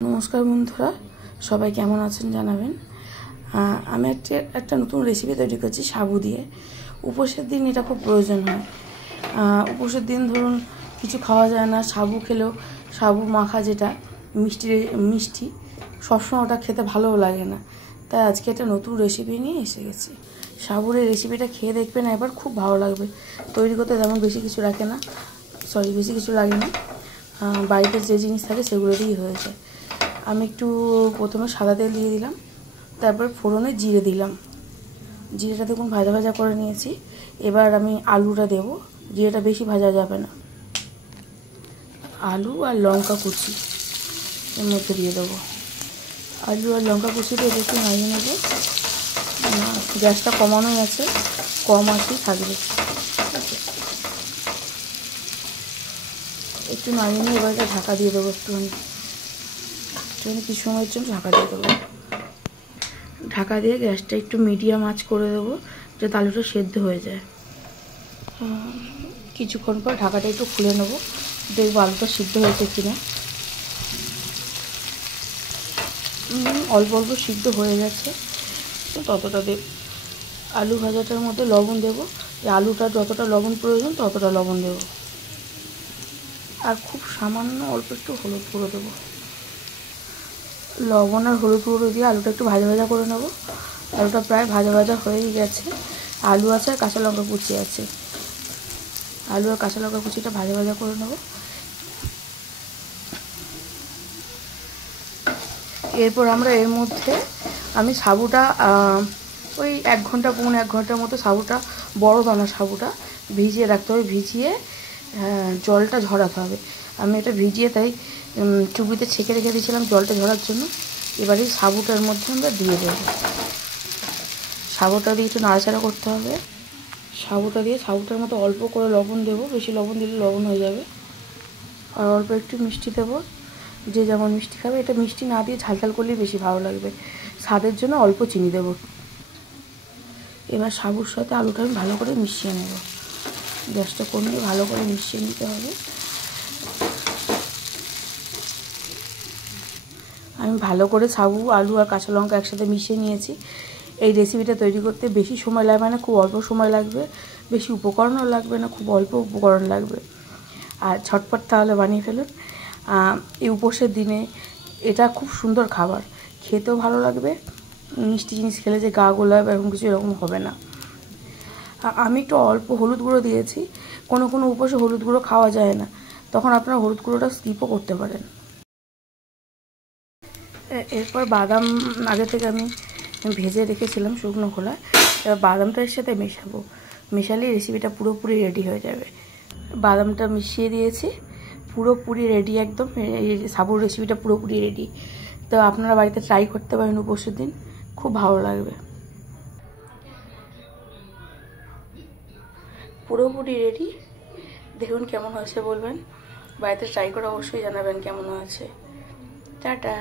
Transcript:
নমস্কার বন্ধুরা, সবাই কেমন আছেন জানাবেন। আমি একটা নতুন রেসিপি তৈরি করছি সাবু দিয়ে। উপোসের দিন এটা খুব প্রয়োজন হয়। উপোসের দিন ধরুন কিছু খাওয়া যায় না, সাবু খেলেও সাবু মাখা যেটা মিষ্টি সবসময় ওটা খেতে ভালোও লাগে না, তাই আজকে একটা নতুন রেসিপি নিয়ে এসে গেছি। সাবুর এই রেসিপিটা খেয়ে দেখবেন একবার, খুব ভালো লাগবে। তৈরি করতে তেমন বেশি কিছু লাগে না, বাড়িতে যে জিনিস থাকে সেগুলো দিয়েই হয়ে যায়। আমি একটু প্রথমে সাদা তেল দিয়ে দিলাম, তারপর ফোড়নে জিরে দিলাম। জিরেটা দেখুন ভাজা ভাজা করে নিয়েছি। এবার আমি আলুটা দেব, জিরেটা বেশি ভাজা যাবে না। আলু আর লঙ্কা কুচি এর মধ্যে দিয়ে দেবো। আলু আর লঙ্কা কুচিটা একটু নাড়িয়ে নেব। গ্যাসটা কমানোই আছে, কম আছেই থাকবে। একটু নাড়িয়ে নিয়ে এবার ঢাকা দিয়ে দেবো। একটুখানি কিছু সময়ের জন্য ঢাকা দিয়ে দেবো। ঢাকা দিয়ে গ্যাসটা একটু মিডিয়াম আঁচ করে দেবো, যাতে আলুটা সেদ্ধ হয়ে যায়। কিছুক্ষণ পর ঢাকাটা একটু খুলে নেবো, দেখবো আলুটা সিদ্ধ হয়েছে কিনা। অল্প অল্প সিদ্ধ হয়ে গেছে, ততটা দেব। আলু ভাজাটার মধ্যে লবণ দেবো, আলুটা যতটা লবণ প্রয়োজন ততটা লবণ দেবো। আর খুব সামান্য অল্প একটু হলুদ গুঁড়ো দেবো। লবণ আর হলুদ গুঁড়ো দিয়ে আলুটা একটু ভাজা ভাজা করে নেবো। আলুটা প্রায় ভাজা ভাজা হয়েই গেছে। আলু আছে আর কাঁচা লঙ্কা কুচি আছে। আলু আর কাঁচা লঙ্কা কুচিটা ভাজা ভাজা করে নেবো। এরপর আমরা এর মধ্যে আমি সাবুটা ওই 1 ঘন্টা পৌনে 1 ঘন্টার মতো সাবুটা, বড় দানা সাবুটা ভিজিয়ে রাখতে হবে। ভিজিয়ে জলটা ঝরাতে হবে। আমি এটা ভিজিয়ে তাই চুবিতে ছেঁকে রেখে দিয়েছিলাম জলটা ঝরার জন্য। এবারে সাবুটার মধ্যে আমরা দিয়ে দেবো। সাবুটা দিয়ে একটু নাড়াচাড়া করতে হবে। সাবুটা দিয়ে সাবুটার মতো অল্প করে লবণ দেবো, বেশি লবণ দিলে লবণ হয়ে যাবে। আর অল্প একটু মিষ্টি দেবো, যে যেমন মিষ্টি খাবে। এটা মিষ্টি না দিয়ে ঝাল ঝাল করলেই বেশি ভালো লাগবে। স্বাদের জন্য অল্প চিনি দেবো। এবার সাবুর সাথে আলুটা আমি ভালো করে মিশিয়ে নেব। গ্যাসটা কমিয়ে ভালো করে মিশিয়ে নিতে হবে। আমি ভালো করে সাবু, আলু আর কাঁচা লঙ্কা একসাথে মিশিয়ে নিয়েছি। এই রেসিপিটা তৈরি করতে বেশি সময় লাগবে না, খুব অল্প সময় লাগবে। বেশি উপকরণও লাগবে না, খুব অল্প উপকরণ লাগবে। আর ঝটপট তাহলে বানিয়ে ফেলুন। এই উপোসের দিনে এটা খুব সুন্দর খাবার, খেতেও ভালো লাগবে। মিষ্টি জিনিস খেলে যে গা গোলাপ এরকম কিছু এরকম হবে না। আমি একটু অল্প হলুদ গুঁড়ো দিয়েছি। কোনো উপোসে হলুদ গুঁড়ো খাওয়া যায় না, তখন আপনারা হলুদ গুঁড়োটা স্কিপও করতে পারেন। এরপর বাদাম আগে থেকে আমি ভেজে রেখেছিলাম শুকনো খোলায়। এবার বাদামটা এর সাথে মেশাবো। মেশালেই রেসিপিটা পুরোপুরি রেডি হয়ে যাবে। বাদামটা মিশিয়ে দিয়েছি, পুরোপুরি রেডি একদম। এই সাবুর রেসিপিটা পুরোপুরি রেডি। তো আপনারা বাড়িতে ট্রাই করতে পারেন উপোসের দিন, খুব ভালো লাগবে। পুরোপুরি রেডি, দেখুন কেমন হয়েছে বলবেন। বাড়িতে ট্রাই করে অবশ্যই জানাবেন কেমন হয়েছে। টাটা।